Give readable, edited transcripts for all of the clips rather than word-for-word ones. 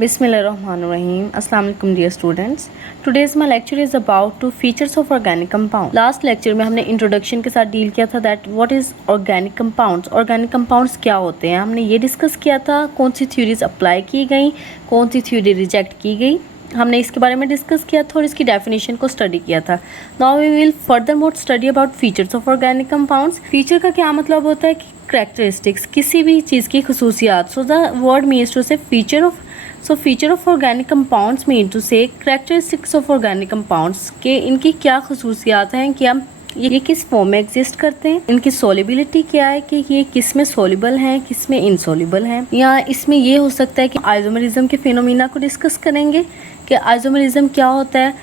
Bismillahirrahmanirrahim. Assalamu alaikum dear students. Today's my lecture is about two features of organic compound. Last lecture में हमने introduction के साथ deal किया था that what is organic compounds. Organic compounds क्या होते हैं, हमने ये डिस्कस किया था कौन सी थ्योरीज अप्लाई की गई, कौन सी थ्योरी रिजेक्ट की गई, हमने इसके बारे में डिस्कस किया था और इसकी डेफिनेशन को स्टडी किया था. Now we will further more study about features of organic compounds. Feature का क्या मतलब होता है कि करेक्टरिस्टिक्स, किसी भी चीज़ की खसूसियात. So the word means to say feature of. So feature of organic compounds mean to say characteristics of organic compounds के इनकी क्या खसूसियात हैं, क्या ये किस फॉर्म में एग्जिस्ट करते हैं, इनकी सोलिबिलिटी क्या है कि ये किस में सोलिबल हैं, किस में इनसोलिबल हैं, या इसमें ये हो सकता है कि आइसोमेरिज्म के फिनोमिना को डिस्कस करेंगे कि आइसोमेरिज्म क्या होता है,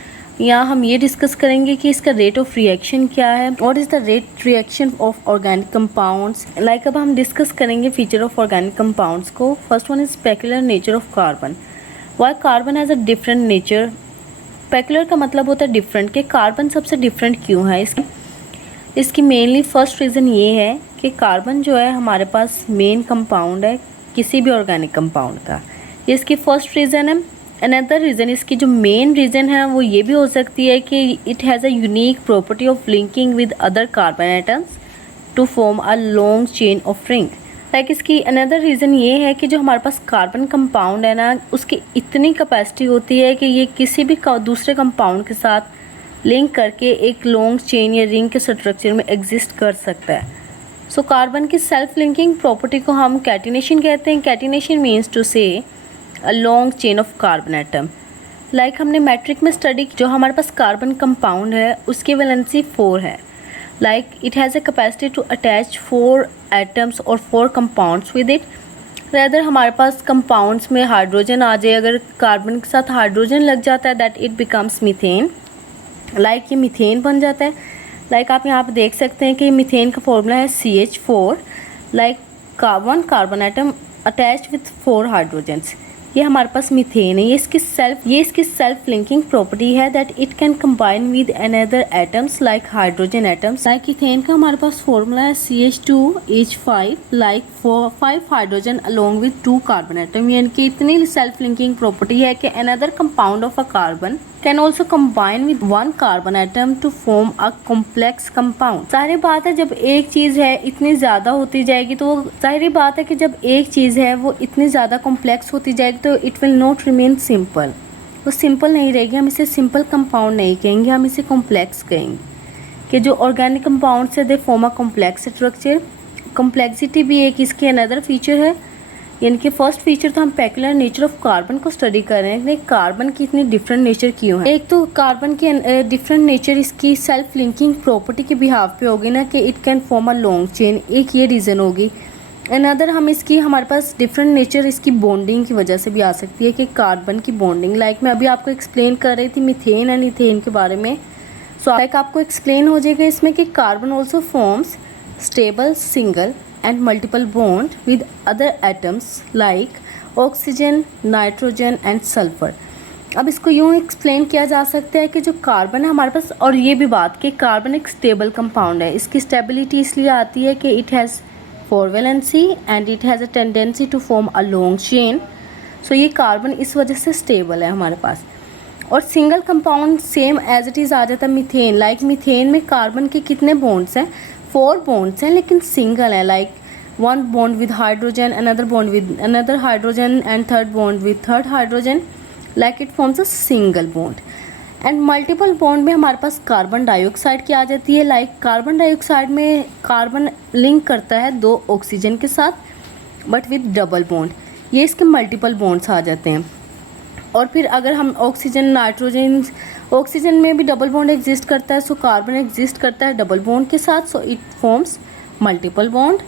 या हम ये डिस्कस करेंगे कि इसका रेट ऑफ रिएक्शन क्या है, what is the rate reaction of organic compounds. Like अब हम डिस्कस करेंगे फीचर ऑफ ऑर्गेनिक कंपाउंड्स को. First one is peculiar nature of carbon. Why carbon has a different nature. Peculiar का मतलब होता है डिफरेंट, कि कार्बन सबसे डिफरेंट क्यों है. इसकी मेनली फर्स्ट रीज़न ये है कि कार्बन जो है हमारे पास मेन कंपाउंड है किसी भी ऑर्गेनिक कंपाउंड का. ये इसकी फर्स्ट रीज़न है. अनदर रीज़न, इसकी जो मेन रीज़न है वो ये भी हो सकती है कि it has a unique property of linking with other carbon atoms to form a long chain of ring. Like इसकी अनदर रीज़न ये है कि जो हमारे पास कार्बन कंपाउंड है ना, उसकी इतनी कैपेसिटी होती है कि ये किसी भी दूसरे कंपाउंड के साथ लिंक करके एक लॉन्ग चेन या रिंग के स्ट्रक्चर में एग्जिस्ट कर सकता है. सो कार्बन की सेल्फ लिंकिंग प्रॉपर्टी को हम कैटिनेशन कहते हैं. कैटिनेशन मीन्स टू से अ long chain of carbon atom. Like हमने मैट्रिक में स्टडी, जो हमारे पास कार्बन कंपाउंड है उसकी वैलेंसी 4 है. Like it has a capacity to attach 4 atoms और 4 कंपाउंड्स विद इट. रेदर हमारे पास कंपाउंड्स में हाइड्रोजन आ जाए, अगर कार्बन के साथ हाइड्रोजन लग जाता है that it becomes methane. Like ये मीथेन बन जाता है. लाइक आप यहाँ पे देख सकते हैं कि मीथेन का फॉर्मूला है CH4. Like 1 carbon atom attach with 4 hydrogens. ये हमारे पास मीथेन है. ये इसकी सेल्फ लिंकिंग प्रॉपर्टी है that it can combine with another atoms like hydrogen atoms. Like ethane का हमारे पास फॉर्मूला है CH2H5. Like 5 hydrogen along with 2 carbon atom. यानी कि इतनी सेल्फ लिंकिंग प्रॉपर्टी है कि another compound of a carbon can also combine with 1 carbon atom to form a complex compound. जाहिर बात है जब एक चीज़ है इतनी ज़्यादा होती जाएगी तो जाहिर बात है कि जब एक चीज़ है वो इतनी ज़्यादा कॉम्प्लेक्स होती जाएगी तो it will not remain simple. वो सिंपल नहीं रहेगी. हम इसे सिंपल कंपाउंड नहीं कहेंगे, हम इसे कॉम्प्लेक्स कहेंगे. कि जो ऑर्गेनिक कंपाउंड से they form a complex structure. Complexity भी एक इसकी अनदर फीचर है. यानी कि फर्स्ट फीचर तो हम पेक्युलर नेचर ऑफ कार्बन को स्टडी कर रहे हैं कि कार्बन की इतनी डिफरेंट नेचर क्यों है. एक तो कार्बन की डिफरेंट नेचर इसकी सेल्फ लिंकिंग प्रॉपर्टी के बिहाव पे होगी ना, कि it can form a long chain. एक ये रीज़न होगी. अनदर हम इसकी हमारे पास डिफरेंट नेचर इसकी बॉन्डिंग की वजह से भी आ सकती है कि कार्बन की बॉन्डिंग. लाइक मैं अभी आपको एक्सप्लेन कर रही थी मीथेन एंड इथेन के बारे में. सो लाइक आपको एक्सप्लेन हो जाएगा इसमें कि carbon also forms stable single and multiple bond with other atoms like oxygen, nitrogen and sulfur. अब इसको यूँ एक्सप्लेन किया जा सकता है कि जो कार्बन है हमारे पास, और ये भी बात कि कार्बन एक स्टेबल कंपाउंड है. इसकी स्टेबिलिटी इसलिए आती है कि it has 4 valency and it has a tendency to form a long chain. So ये कार्बन इस वजह से स्टेबल है हमारे पास. और single compound same as it is आ जाता है मीथेन. लाइक मीथेन में कार्बन के कितने बॉन्ड्स हैं, 4 बॉन्ड्स हैं लेकिन सिंगल है. Like 1 bond with hydrogen, another bond with another hydrogen and 3rd bond with 3rd hydrogen. Like it forms a single bond. And multiple bond में हमारे पास carbon dioxide की आ जाती है. लाइक कार्बन डाइऑक्साइड में carbon link करता है 2 oxygen के साथ बट विद डबल बॉन्ड. ये इसके मल्टीपल बॉन्ड्स आ जाते हैं. और फिर अगर हम ऑक्सीजन, नाइट्रोजन, ऑक्सीजन में भी डबल बॉन्ड एग्जिस्ट करता है. सो कार्बन एग्जिस्ट करता है डबल बॉन्ड के साथ. सो it forms multiple bond.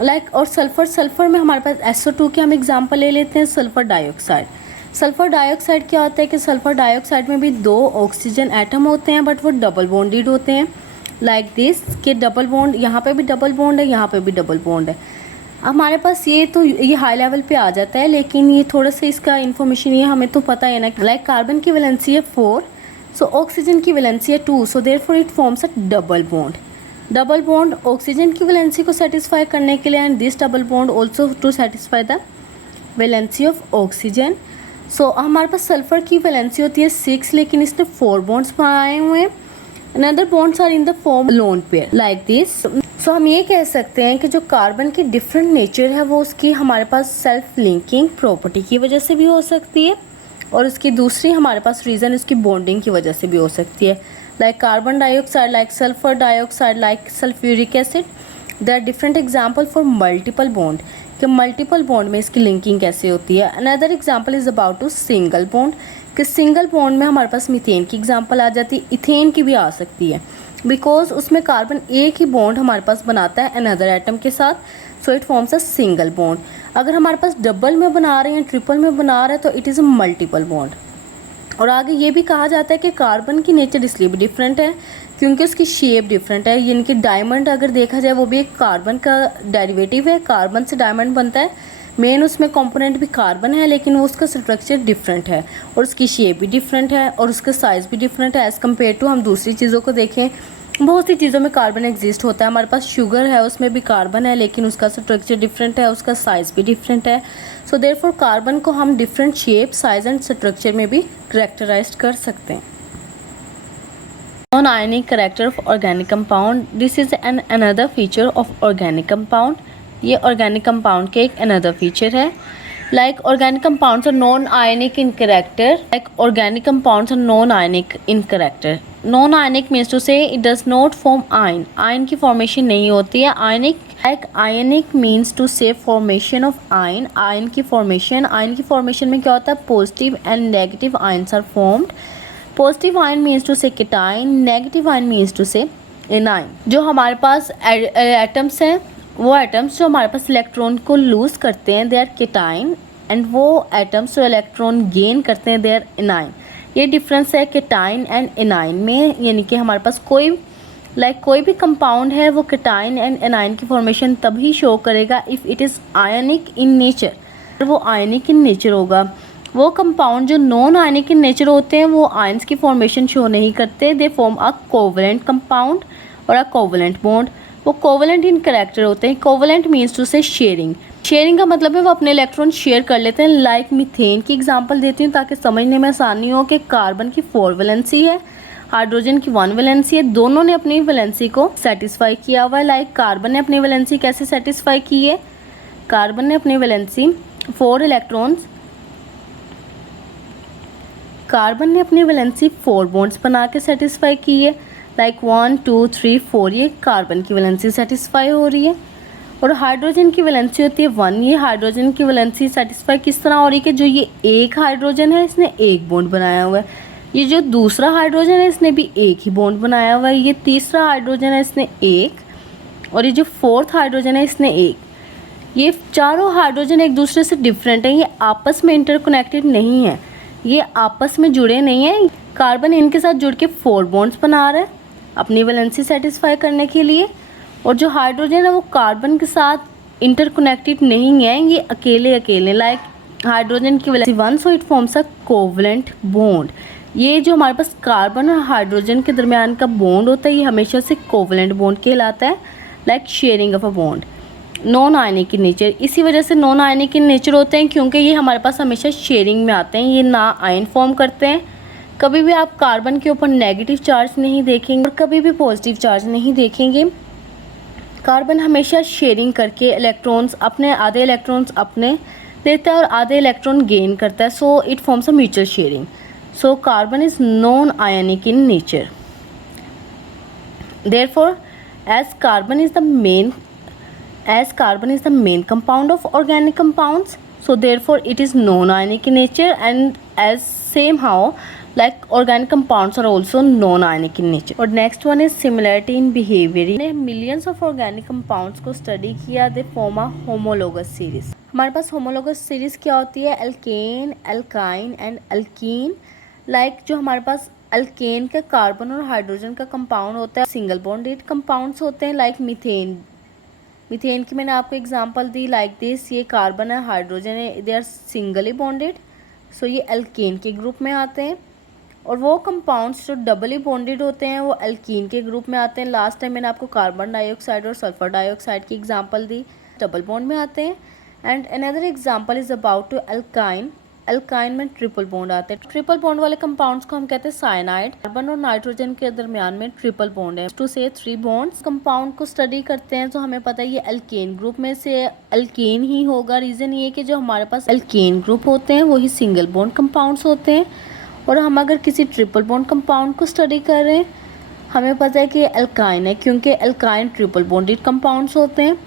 Like और सल्फ़र में हमारे पास SO2 के हम एग्जांपल ले लेते हैं. Sulphur dioxide. सल्फ़र डाइऑक्साइड क्या होता है कि सल्फ़र डाइऑक्साइड में भी 2 ऑक्सीजन एटम होते हैं बट वो डबल बॉन्डेड होते हैं. लाइक दिस कि डबल बॉन्ड, यहाँ पे भी डबल बॉन्ड है, यहाँ पे भी डबल बॉन्ड है. हमारे पास ये हाई लेवल पे आ जाता है, लेकिन ये थोड़ा सा इसका इन्फॉर्मेशन ये हमें तो पता है ना. लाइक कार्बन की वैलेंसी है 4, सो ऑक्सीजन की वैलेंसी है 2, so therefore it forms a double bond. Double bond oxygen की वैलेंसी को सेटिस्फाई करने के लिए and this double bond also to satisfy the valency of oxygen. So हमारे पास सल्फ़र की वैलेंसी होती है 6, लेकिन इसने 4 बॉन्ड्स बनाए हुए हैं। Another bonds are in the form lone pair like this. So हम ये कह सकते हैं कि जो कार्बन की डिफरेंट नेचर है वो उसकी हमारे पास सेल्फ लिंकिंग प्रॉपर्टी की वजह से भी हो सकती है, और उसकी दूसरी हमारे पास रीज़न इसकी बॉन्डिंग की वजह से भी हो सकती है। Like carbon dioxide, like sulphur dioxide, like sulphuric acid, they are different example for multiple bond, कि मल्टीपल बॉन्ड में इसकी लिंकिंग कैसे होती है। Another example is about to single bond, कि सिंगल बॉन्ड में हमारे पास मीथेन की एग्जाम्पल आ जाती है, इथेन की भी आ सकती है, बिकॉज उसमें कार्बन एक ही बॉन्ड हमारे पास बनाता है अनदर एटम के साथ, सो it forms a single bond. अगर हमारे पास डबल में बना रहे हैं, ट्रिपल में बना रहे हैं, तो it is a multiple bond. और आगे ये भी कहा जाता है कि कार्बन की नेचर इसलिए भी डिफरेंट है क्योंकि उसकी शेप डिफरेंट है, यानी कि डायमंड अगर देखा जाए वो भी एक कार्बन का डेरिवेटिव है, कार्बन से डायमंड बनता है, मेन उसमें कंपोनेंट भी कार्बन है, लेकिन वो उसका स्ट्रक्चर डिफरेंट है और उसकी शेप भी डिफरेंट है और उसका साइज़ भी डिफरेंट है एज़ कम्पेयर टू हम दूसरी चीज़ों को देखें। बहुत सी चीज़ों में कार्बन एग्जिस्ट होता है, हमारे पास शुगर है उसमें भी कार्बन है, लेकिन उसका स्ट्रक्चर डिफरेंट है, उसका साइज़ भी डिफरेंट है। सो देयरफॉर कार्बन को हम different shape, size and structure में भी करेक्टराइज कर सकते हैं। Non ionic character of organic compound, this is an another feature of organic compound. ये ऑर्गेनिक कंपाउंड के एक अनदर फीचर है। Like organic compounds are non-ionic in character. Like organic compounds are non-ionic in character. Non-ionic means to say it does not form ion. Ion की formation नहीं होती है. Ionic, like ionic means to say formation of ion. Ion की formation में क्या होता है? Positive and negative ions are formed. Positive ion means to say cation. Negative ion means to say anion. जो हमारे पास एटम्स हैं, वो एटम्स जो हमारे पास इलेक्ट्रॉन को लूज़ करते हैं दे आर केटाइन, एंड वो एटम्स जो इलेक्ट्रॉन गेन करते हैं दे आर एनाइन। ये डिफरेंस है केटाइन एंड एनाइन में, यानी कि हमारे पास कोई भी कंपाउंड है वो केटाइन एंड एनाइन की फॉर्मेशन तभी शो करेगा if it is ionic in nature. वो आयनिक इन नेचर होगा। वो कंपाउंड जो नॉन आयनिक इन नेचर होते हैं वो आयंस की फॉर्मेशन शो नहीं करते, they form a covalent compound और अ कोवलेंट बॉन्ड। वो कोवलेंट इन कैरेक्टर होते हैं। कोवलेंट मीन्स टू से शेयरिंग। शेयरिंग का मतलब है वो अपने इलेक्ट्रॉन शेयर कर लेते हैं। लाइक मीथेन की एग्जांपल देती हूँ ताकि समझने में आसानी हो कि कार्बन की 4 वैलेंसी है, हाइड्रोजन की 1 वैलेंसी है, दोनों ने अपनी वैलेंसी को सेटिस्फाई किया हुआ है। लाइक कार्बन ने अपनी वैलेंसी कैसे सेटिस्फाई की है? कार्बन ने अपनी वैलेंसी 4 इलेक्ट्रॉन्स, कार्बन ने अपनी वैलेंसी 4 बॉन्ड्स बना के सेटिस्फाई की है। लाइक 1 2 3 4 ये कार्बन की वैलेंसी सेटिस्फाई हो रही है। और हाइड्रोजन की वैलेंसी होती है 1। ये हाइड्रोजन की वैलेंसी सेटिस्फाई किस तरह हो रही है कि जो ये एक हाइड्रोजन है इसने एक बॉन्ड बनाया हुआ है, ये जो दूसरा हाइड्रोजन है इसने भी एक ही बॉन्ड बनाया हुआ है, ये तीसरा हाइड्रोजन है इसने एक, और ये जो 4th हाइड्रोजन है इसने एक। ये चारों हाइड्रोजन एक दूसरे से डिफरेंट है, ये आपस में इंटरकनेक्टेड नहीं है, ये आपस में जुड़े नहीं हैं। कार्बन इनके साथ जुड़ के 4 बॉन्ड्स बना रहा है अपनी वैलेंसी सेटिस्फाई करने के लिए, और जो हाइड्रोजन है वो कार्बन के साथ इंटरकनेक्टेड नहीं है, ये अकेले अकेले। लाइक हाइड्रोजन की valency 1, so it forms a covalent bond. ये जो हमारे पास कार्बन और हाइड्रोजन के दरमियान का बॉन्ड होता है ये हमेशा से कोवलेंट बॉन्ड कहलाता है। Like sharing of a bond. Non ionic in nature, इसी वजह से नॉन आयनिक इन नेचर होते हैं क्योंकि ये हमारे पास हमेशा शेयरिंग में आते हैं, ये ना आयन फॉर्म करते हैं। कभी भी आप कार्बन के ऊपर नेगेटिव चार्ज नहीं देखेंगे और कभी भी पॉजिटिव चार्ज नहीं देखेंगे। कार्बन हमेशा शेयरिंग करके इलेक्ट्रॉन्स अपने आधे इलेक्ट्रॉन्स अपने देता है और आधे इलेक्ट्रॉन गेन करता है, so it forms a mutual sharing. So carbon is non ionic in nature. Therefore as carbon is the main compound of organic compounds, so therefore it is non-ionic in nature, and as same how like organic compounds are also non-ionic in nature. और next one is similarity in behavior. ने millions of organic compounds को study किया, they form a homologous series. हमारे पास homologous series क्या होती है? alkane, alkyne and alkene. like जो हमारे पास अल्केन का कार्बन और हाइड्रोजन का कंपाउंड होता है सिंगल बॉन्डेड कंपाउंड्स होते हैं। लाइक मीथेन की मैंने आपको एग्जांपल दी लाइक दिस, ये कार्बन है हाइड्रोजन है, दे आर सिंगली बॉन्डेड, सो ये अल्केन के ग्रुप में आते हैं। और वो कंपाउंड्स जो डबली बॉन्डेड होते हैं वो अल्कीन के ग्रुप में आते हैं। लास्ट टाइम मैंने आपको कार्बन डाइऑक्साइड और सल्फर डाइऑक्साइड की एग्जांपल दी, डबल बॉन्ड में आते हैं। And another example is about to alkyne, alkyne में ट्रिपल बॉन्ड आते हैं। ट्रिपल बॉन्ड वाले कंपाउंड्स को हम कहते हैं साइनाइड। कार्बन और नाइट्रोजन के दरमियान में ट्रिपल बॉन्ड है। टू से 3 बॉन्ड्स कंपाउंड को स्टडी करते हैं तो हमें पता है ये एल्केन ग्रुप में से एल्केन ही होगा। रीजन ये कि जो हमारे पास एल्केन ग्रुप होते हैं वही सिंगल बॉन्ड कंपाउंड्स होते हैं। और हम अगर किसी ट्रिपल बॉन्ड कंपाउंड को स्टडी कर रहे हैं हमें पता है कि ये एल्काइन है, क्योंकि एल्काइन ट्रिपल बॉन्डेड कंपाउंड्स होते हैं।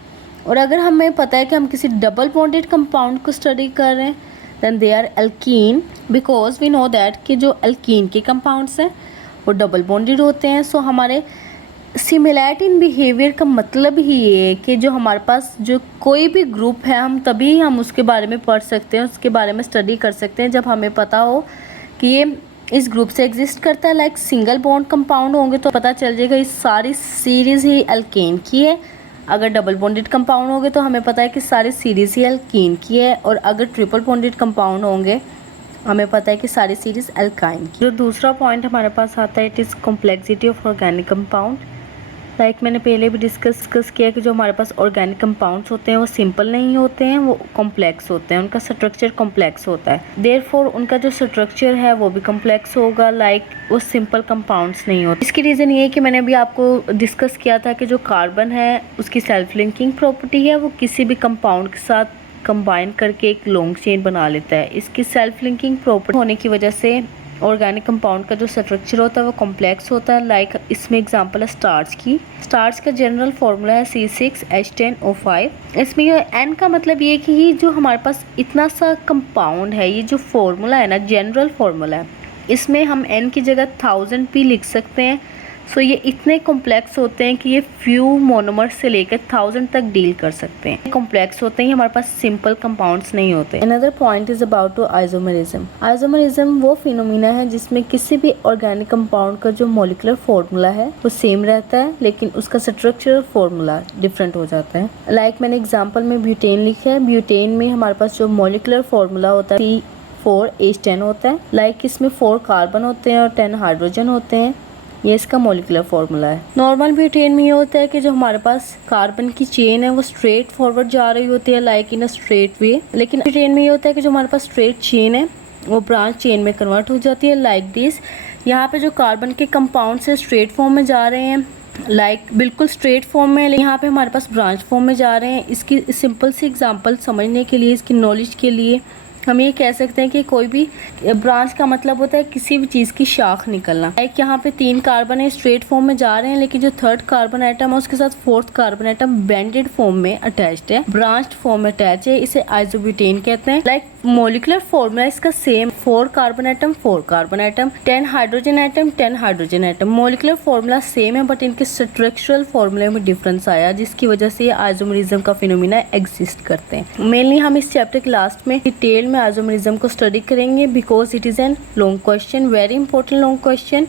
और अगर हमें पता है कि हम किसी डबल बॉन्डेड कंपाउंड को स्टडी कर रहे हैं then they are alkene, because we know that कि जो एल्कीन के कंपाउंड्स हैं वो डबल बॉन्डेड होते हैं। सो हमारे सिमिलैरिटी इन बिहेवियर का मतलब ही ये है कि जो हमारे पास जो कोई भी ग्रुप है हम उसके बारे में पढ़ सकते हैं, उसके बारे में स्टडी कर सकते हैं जब हमें पता हो कि ये इस ग्रुप से एग्जिस्ट करता है। लाइक सिंगल बॉन्ड कंपाउंड होंगे तो पता चल जाएगा इस सारी सीरीज ही एल्केन की है। अगर डबल बॉन्डेड कंपाउंड होंगे तो हमें पता है कि सारी सीरीज ही एल्कीन की है। और अगर ट्रिपल बॉन्डेड कंपाउंड होंगे हमें पता है कि सारी सीरीज एल्काइन की। जो दूसरा पॉइंट हमारे पास आता है it is complexity of organic compound. Like मैंने पहले भी डिस्कस किया कि जो हमारे पास ऑर्गेनिक कंपाउंड्स होते हैं वो सिंपल नहीं होते हैं, वो कॉम्प्लेक्स होते हैं, उनका स्ट्रक्चर कॉम्प्लेक्स होता है। देयरफॉर उनका जो स्ट्रक्चर है वो भी कॉम्प्लेक्स होगा, लाइक वो सिंपल कंपाउंड्स नहीं होते। इसकी रीज़न ये है कि मैंने अभी आपको डिस्कस किया था कि जो कार्बन है उसकी सेल्फ लिंकिंग प्रॉपर्टी है, वो किसी भी कंपाउंड के साथ कंबाइन करके एक लॉन्ग चेन बना लेता है। इसकी सेल्फ लिंकिंग प्रॉपर्टी होने की वजह से ऑर्गेनिक कंपाउंड का जो स्ट्रक्चर होता है वो कॉम्प्लेक्स होता है। लाइक इसमें एग्जांपल है स्टार्च की। स्टार्च का जनरल फार्मूला है C6H10O5। इसमें ये N का मतलब ये कि ये जो हमारे पास इतना सा कंपाउंड है, ये जो फार्मूला है ना जनरल फार्मूला है, इसमें हम N की जगह 1000 भी लिख सकते हैं। सो ये इतने कॉम्प्लेक्स होते हैं कि ये फ्यू मोनोमर से लेकर 1000 तक डील कर सकते हैं। कॉम्प्लेक्स होते हैं, हमारे पास सिंपल कंपाउंड्स नहीं होते। Another point is about to isomerism. Isomerism वो फिनोमिना है जिसमें किसी भी ऑर्गेनिक कंपाउंड का जो मॉलिक्यूलर फार्मूला है वो सेम रहता है लेकिन उसका स्ट्रक्चरल फार्मूला डिफरेंट हो जाता है। लाइक मैंने एग्जाम्पल में ब्यूटेन लिखा है। ब्यूटेन में हमारे पास जो मॉलिक्यूलर फार्मूला होता है C4H10 होता है। लाइक इसमें 4 कार्बन होते हैं और 10 हाइड्रोजन होते हैं, ये इसका मॉलिक्यूलर फार्मूला है। नॉर्मल ब्यूटेन में ये होता है कि जो हमारे पास कार्बन की चेन है वो स्ट्रेट फॉरवर्ड जा रही होती है, like in a straight way. लेकिन ब्यूटेन में ये होता है कि जो हमारे पास स्ट्रेट चेन है वो ब्रांच चेन में कन्वर्ट हो जाती है, लाइक दिस। यहाँ पे जो कार्बन के कंपाउंड से स्ट्रेट फॉर्म में जा रहे हैं, लाइक बिल्कुल स्ट्रेट फॉर्म में, लेकिन यहाँ पे हमारे पास ब्रांच फॉर्म में जा रहे हैं। इसकी सिंपल सी एग्जांपल समझने के लिए, इसकी नॉलेज के लिए हम ये कह सकते हैं कि कोई भी ब्रांच का मतलब होता है किसी भी चीज़ की शाख निकलना। लाइक यहाँ पे 3 कार्बन है स्ट्रेट फॉर्म में जा रहे हैं, लेकिन जो 3rd कार्बन एटम है उसके साथ 4th carbon atom bended form में अटैच्ड है, ब्रांच्ड फॉर्म में अटैच है, इसे आइसोब्यूटेन कहते हैं। लाइक मॉलिक्यूलर फॉर्मूला इसका same, 4 carbon atom 4 carbon atom, 10 hydrogen atom 10 hydrogen atom. Molecular formula same है बट इनके स्ट्रक्चरल फॉर्मूले में डिफरेंस आया, जिसकी वजह से आइसोमरिज्म का फिनोमिना एग्जिस्ट करते हैं। मेनली हम इस चैप्टर के लास्ट में डिटेल में आइसोमरिज्म को स्टडी करेंगे because it is an long question, very important long question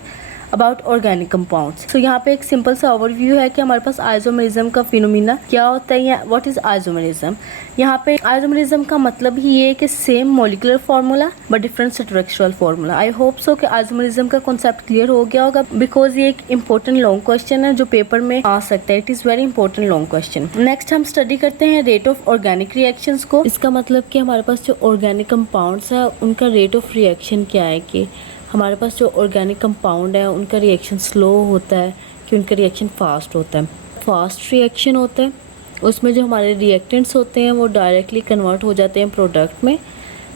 about organic compounds. So यहाँ पे एक सिंपल सा ओवरव्यू है कि हमारे पास आइसोमरिज्म का फिनोमिना क्या होता है या व्हाट इज आइसोमरिज्म। यहाँ पे आइसोमरिज्म का मतलब ही ये है कि same molecular formula but different structural formula. I hope so कि आइसोमरिज्म का कॉन्सेप्ट क्लियर हो गया होगा बिकॉज ये एक इंपॉर्टेंट लॉन्ग क्वेश्चन है जो पेपर में आ सकता है। It is very important long question. Next हम स्टडी करते हैं रेट ऑफ ऑर्गेनिक रिएक्शंस को। इसका मतलब कि हमारे पास जो ऑर्गेनिक कंपाउंड्स है उनका रेट ऑफ रिएक्शन क्या है, कि हमारे पास जो ऑर्गेनिक कंपाउंड है उनका रिएक्शन स्लो होता है कि उनका रिएक्शन फास्ट होता है। फास्ट रिएक्शन होता है उसमें जो हमारे रिएक्टेंट्स होते हैं वो डायरेक्टली कन्वर्ट हो जाते हैं प्रोडक्ट में,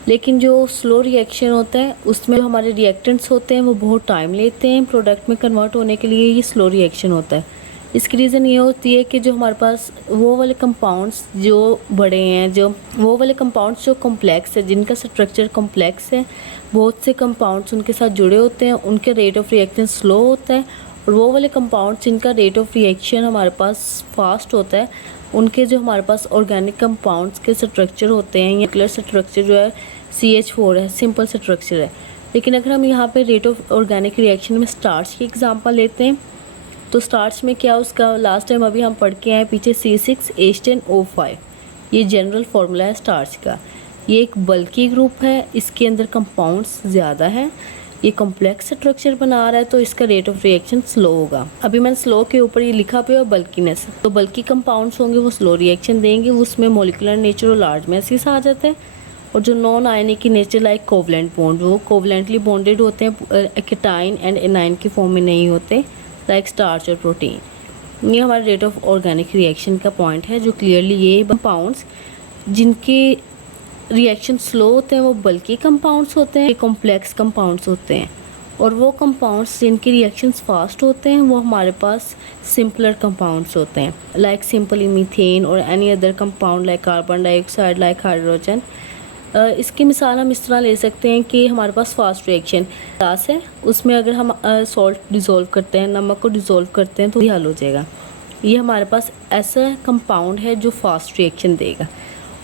लेकिन जो स्लो रिएक्शन होता है उसमें जो हमारे रिएक्टेंट्स होते हैं वो बहुत टाइम लेते हैं प्रोडक्ट में कन्वर्ट होने के लिए, ये स्लो रिएक्शन होता है। इसकी रीज़न ये होती है कि जो हमारे पास वो वाले कंपाउंड्स जो बड़े हैं, जो वो वाले कंपाउंड्स जो कॉम्प्लेक्स है, जिनका स्ट्रक्चर कॉम्प्लेक्स है, बहुत से कंपाउंड्स उनके साथ जुड़े होते हैं, उनके रेट ऑफ रिएक्शन स्लो होता है। और वो वाले कंपाउंड्स जिनका रेट ऑफ रिएक्शन हमारे पास फास्ट होता है, उनके जो हमारे पास ऑर्गेनिक कंपाउंड्स के स्ट्रक्चर होते हैं, न्यूक्लियर स्ट्रक्चर जो है CH4 है, सिंपल स्ट्रक्चर है। लेकिन अगर हम यहाँ पे रेट ऑफ ऑर्गेनिक रिएक्शन में स्टार्च की एग्जांपल लेते हैं तो स्टार्च में क्या उसका लास्ट टाइम अभी हम पढ़ के आए पीछे C6H10O5, ये जनरल फार्मूला है स्टार्च का। ये एक बल्की ग्रुप है, इसके अंदर कंपाउंड्स ज़्यादा हैं, ये कॉम्प्लेक्स स्ट्रक्चर बना रहा है तो इसका रेट ऑफ रिएक्शन स्लो होगा। अभी मैंने स्लो के ऊपर ये लिखा पे है बल्कीनेस, तो बल्की कंपाउंड्स होंगे वो स्लो रिएक्शन देंगे, उसमें मॉलिक्यूलर नेचर और लार्ज मैसेज आ जाता है। और जो नॉन आयनिक की नेचर लाइक कोवलेंट बॉन्ड, वो कोवलेंटली बॉन्डेड होते हैं, एकेटाइन एंड एनाइन की फॉर्म में नहीं होते, लाइक स्टार्च और प्रोटीन। ये हमारे रेट ऑफ ऑर्गेनिक रिएक्शन का पॉइंट है, जो क्लियरली ये कंपाउंड्स जिनके रिएक्शन स्लो होते हैं वो बल्कि कंपाउंड्स होते हैं, कॉम्प्लेक्स कंपाउंड्स होते हैं, और वो कंपाउंड्स जिनके रिएक्शंस फास्ट होते हैं वो हमारे पास सिंपलर कंपाउंड्स होते हैं, लाइक सिंपली मीथेन और any other compound like carbon dioxide, like hydrogen. इसकी मिसाल हम इस तरह ले सकते हैं कि हमारे पास फास्ट रिएक्शन ग्लास है, उसमें अगर हम सॉल्ट डिज़ोल्व करते हैं, नमक को डिज़ोल्व करते हैं तो ये हल हो जाएगा। ये हमारे पास ऐसा कंपाउंड है जो फास्ट रिएक्शन देगा।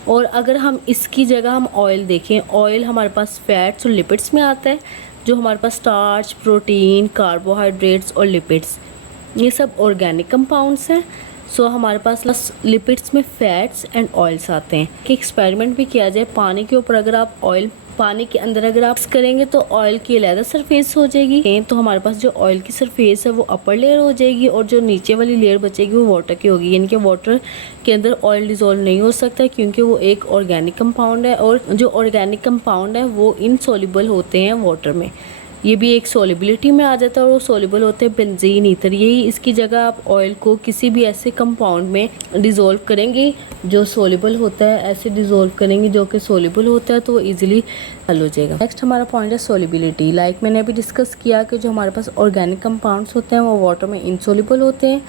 और अगर हम इसकी जगह हम ऑयल देखें, ऑयल हमारे पास फैट्स और लिपिड्स में आता है, जो हमारे पास स्टार्च, प्रोटीन, कार्बोहाइड्रेट्स और लिपिड्स, ये सब ऑर्गेनिक कंपाउंड्स हैं। सो हमारे पास लिपिड्स में फैट्स एंड ऑयल्स आते हैं। कि एक्सपेरिमेंट भी किया जाए, पानी के ऊपर अगर आप ऑयल पानी के अंदर अगर आप करेंगे तो ऑयल की अलग सरफेस हो जाएगी, तो हमारे पास जो ऑयल की सरफेस है वो अपर लेयर हो जाएगी और जो नीचे वाली लेयर बचेगी वो वाटर की होगी। यानी कि वाटर के अंदर ऑयल डिज़ोल्व नहीं हो सकता क्योंकि वो एक ऑर्गेनिक कंपाउंड है, और जो ऑर्गेनिक कंपाउंड है वो इनसॉल्युबल होते हैं वाटर में। ये भी एक सॉल्युबिलिटी में आ जाता है और वो सॉल्युबल होते हैं बेंजीन, ईथर। यही इसकी जगह आप ऑयल को किसी भी ऐसे कंपाउंड में डिज़ोल्व करेंगे जो सॉल्युबल होता है, ऐसे डिज़ोल्व करेंगे जो कि सॉल्युबल होता है, तो वो ईजिली हल हो जाएगा। नेक्स्ट हमारा पॉइंट है सॉल्युबिलिटी। लाइक मैंने अभी डिस्कस किया कि जो हमारे पास ऑर्गेनिक कंपाउंड्स होते हैं वो वाटर में इनसॉल्युबल होते हैं,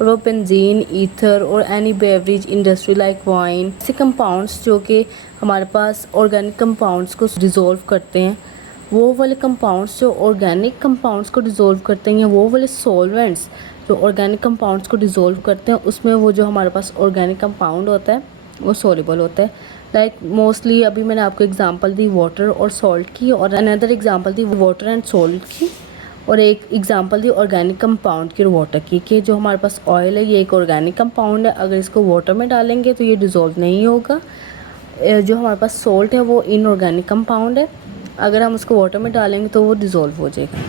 और वो बेंजीन, ईथर और any beverage industry like wine, ऐसे कंपाउंड्स जो कि हमारे पास ऑर्गेनिक कंपाउंड्स को डिज़ोल्व करते हैं, वो वाले कंपाउंड्स जो ऑर्गेनिक कंपाउंड्स को डिज़ोल्व करते हैं, या वो वाले सॉल्वेंट्स जो ऑर्गेनिक कंपाउंड्स को डिज़ोल्व करते हैं, उसमें वो जो हमारे पास ऑर्गेनिक कंपाउंड होता है वो सॉल्युबल होता है। लाइक मोस्टली अभी मैंने आपको एग्जांपल दी वाटर और सॉल्ट की, और another example the water and salt की, और एक एग्जांपल दी ऑर्गेनिक कंपाउंड की और वाटर की, कि जो हमारे पास ऑयल है ये एक ऑर्गेनिक कंपाउंड है, अगर इसको वाटर में डालेंगे तो ये डिज़ोल्व नहीं होगा। जो हमारे पास सॉल्ट है वो इनऑर्गेनिक कंपाउंड है, अगर हम उसको वाटर में डालेंगे तो वो डिज़ोल्व हो जाएगा।